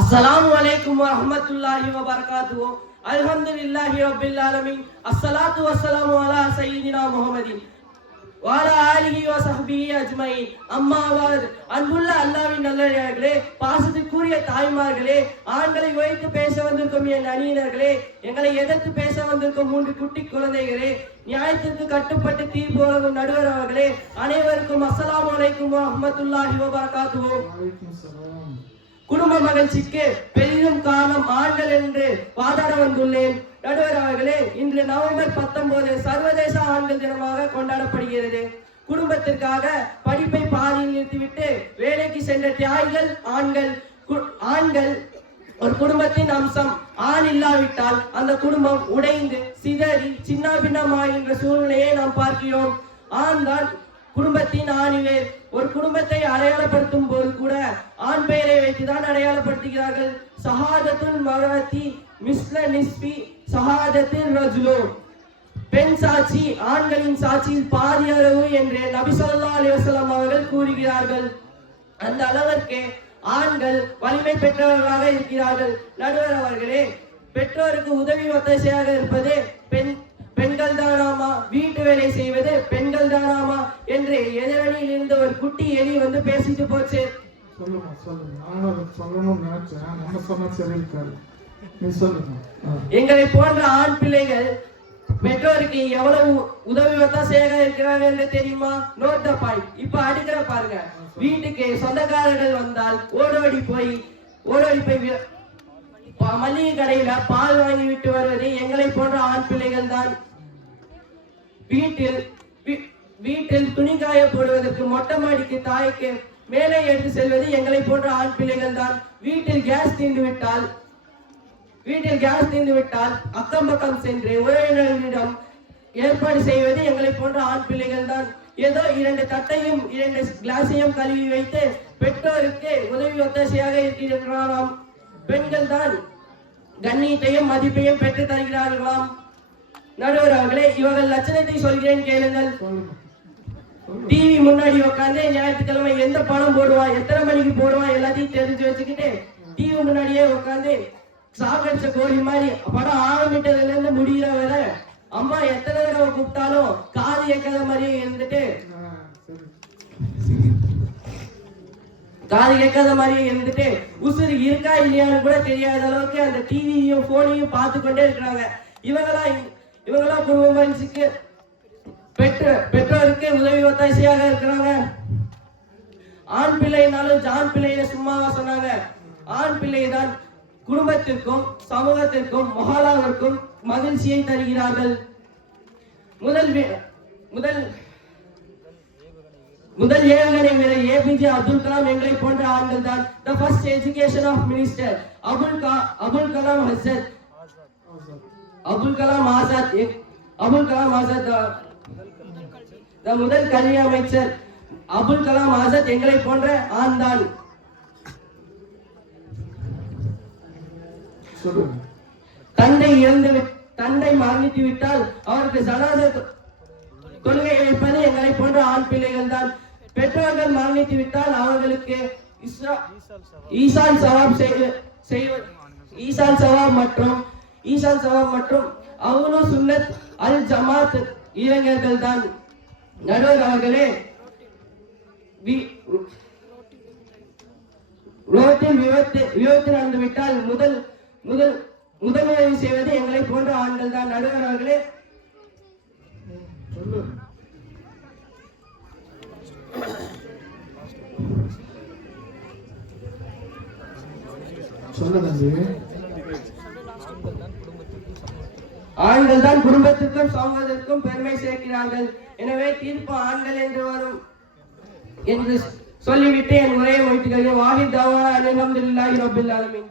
அஸ்ஸலாமு அலைக்கும் வரஹ்மத்துல்லாஹி வபரகாத்துஹு. அல்ஹம்துலில்லாஹி ரப்பில் ஆலமீன். அஸ்ஸலாத்து வஸ்ஸலாமு அலா சய்யிதினா முஹம்மதின் வஅலா ஆலிஹி வஸஹ்பிஹி அஜ்மஈன். அம்மா பஅத். அன்புள்ள அல்லாஹ்வின் நல்லடியார்களே, பாசத்துக்குரிய தாய்மார்களே, ஆண்களை வைத்து பேச வந்திருக்கும் என் அணியினர்களே, எங்களை எதிர்த்து பேச வந்திருக்கும் 3 குட்டி குழந்தைகளே, நியாயத்திற்கு கட்டுப்பட்டு தீர்ப்பு வழங்கும் நடுவர் அவர்களே, அனைவருக்கும் அஸ்ஸலாமு அலைக்கும் வரஹ்மத்துல்லாஹி வபரகாத்துஹு. குடும்ப மகிழ்ச்சிக்கு பெரிதும் காரணம் ஆண்கள் என்று வாதாட வந்துள்ளேன். நடுவர் அவர்களே, இன்று நவம்பர் 19 சர்வதேச ஆண்கள் தினமாக கொண்டாடப்படுகிறது. குடும்பத்திற்காக படிப்பை பாதியில் நிறுத்திவிட்டு வேலைக்கு சென்ற தியாகிகள் ஆண்கள். ஆண்கள் ஒரு குடும்பத்தின் அம்சம். ஆண் இல்லாவிட்டால் அந்த குடும்பம் உடைந்து சிதறி சின்ன பின்னமாகின்ற சூழ்நிலையை நாம் பார்க்கிறோம். ஆண் தான் குடும்பத்தின் ஆணிவேர். ஒரு குடும்பத்தை அடையாளப்படுத்தும் போது கூட ஆண் பெயரை வைத்துதான் அடையாளப்படுத்துகிறார்கள். ஷஹாதத்துல் மரஅத்தி மிஸ்ல நிஸ்பி ஷஹாதத்தில் ரஜுலு. பெண் சாட்சி ஆண்களின் சாட்சியில் பாதி அளவு என்று நபி ஸல்லல்லாஹு அலைஹி வஸல்லம் அவர்கள் கூறுகிறார்கள். அந்த அளவிற்கு ஆண்கள் வலிமை பெற்றவர்களாக இருக்கிறார்கள். நடுவர் அவர்களே, பெற்றோருக்கு உதவி ஒத்தாசையாக இருப்பது பெண்கள் தானாமா, வீட்டு வேலை செய்வது பெண்கள் தானாமா என்று எதிரணியில் இருந்த ஒரு குட்டி எலி வந்து பேசிட்டு போச்சு. எங்களை போன்ற ஆண் பிள்ளைகள் பெற்றோருக்கு எவ்வளவு உதவி ஒத்தாசையாக இருக்கிறார்கள் என்று தெரியுமா? Note the point. இப்ப அடிக்கிற பாருங்க, வீட்டுக்கு சொந்தக்காரர்கள் வந்தால் ஓடோடி போய் மளிகை கடையில பால் வாங்கி விட்டு வருவது எங்களை போன்ற ஆண் பிள்ளைகள் தான். வீட்டில் துணி காய போடுவதற்கு மொட்டை மாடிக்கு தாய்க்கு மேலே எடுத்து செல்வது எங்களை போன்ற ஆண் பிள்ளைகள் தான். வீட்டில் கேஸ் தீர்ந்து விட்டால் அக்கம் பக்கம் சென்று உறவினர்களிடம் ஏற்பாடு செய்வது எங்களை போன்ற ஆண் பிள்ளைகள் தான். ஏதோ 2 தட்டையும் 2 கிளாஸையும் கழுவி வைத்து பெற்றோருக்கு உதவி ஒத்தாசையாக இருக்கிறாராம். பெண்கள் தான் கண்ணியத்தையும் மதிப்பையும் பெற்று தருகிறார்களாம். நடுவர் அவர்களே, இவர்கள் லட்சணத்தை சொல்கிறேன் கேளுங்கள். டிவி முன்னாடி உட்காந்து ஞாயிற்றுக்கிழமை எந்த படம் போடுவான், எத்தனை மணிக்கு போடுவான் எல்லாத்தையும் தெரிஞ்சு வச்சுக்கிட்டு டிவி முன்னாடியே உட்காந்து சாகடிச்ச கோழி மாதிரி படம் ஆரம்பிட்டதுல இருந்து முடிகிற வரை அம்மா எத்தனை தடவை கூப்பிட்டாலும் காது கேட்காத மாதிரியே இருந்துட்டு உசுறு இருக்கா இல்லையான்னு கூட தெரியாத அளவுக்கு அந்த டிவியையும் போனையும் பார்த்து கொண்டே இருக்கிறாங்க. இவங்களா குடும்ப மகிழ்ச்சிக்கு பெற்றோருக்கு உதவி ஒத்தாசையாக இருக்கிறாங்க. ஆண் பிள்ளைனாலும் ஜான் பிள்ளைய சும்மாவா சொன்னாங்க? ஆண் பிள்ளை தான் குடும்பத்திற்கும் சமூகத்திற்கும் மஹாலாவிற்கும் மகிழ்ச்சியை தருகிறார்கள். முதல் ஏவுகணை வீரர் ஏபிஜே அப்துல் கலாம் எங்களை போன்ற ஆண்கள் தான். The first education of minister Abul Kalam Azad முதல் கல்வி அமைச்சர் அபுல் கலாம் ஆசாத் எங்களை போன்ற ஆண் தான். தந்தை மரணித்து விட்டால் அவருக்கு ஜனாஸா தொழுகை வைப்பது எங்களை போன்ற ஆண் பிள்ளைகள் தான். பெற்றோர்கள் மரணித்து விட்டால் அவர்களுக்கு ஈசான் சவாப் மற்றும் அவுலு சுன்னத் அல் ஜமாத் இளைஞர்கள் தான். நடுவர் அவர்களே, ரோட்டில் விபத்து நடந்து விட்டால் முதலுதவி செய்வது எங்களை போன்ற ஆண்கள் தான். நடுவர் அவர்களே, ஆண்கள் தான் குடும்பத்திற்கும் சமூகத்திற்கும் பெருமை சேர்க்கிறார்கள். எனவே தீர்ப்பு ஆண்கள் என்று வரும் என்று சொல்லிவிட்டு என் உரையை முடித்துக் கொள்கிறேன். வாஹித் தாவா அல்ஹம்துலில்லாஹி ரப்பில் ஆலமீன்.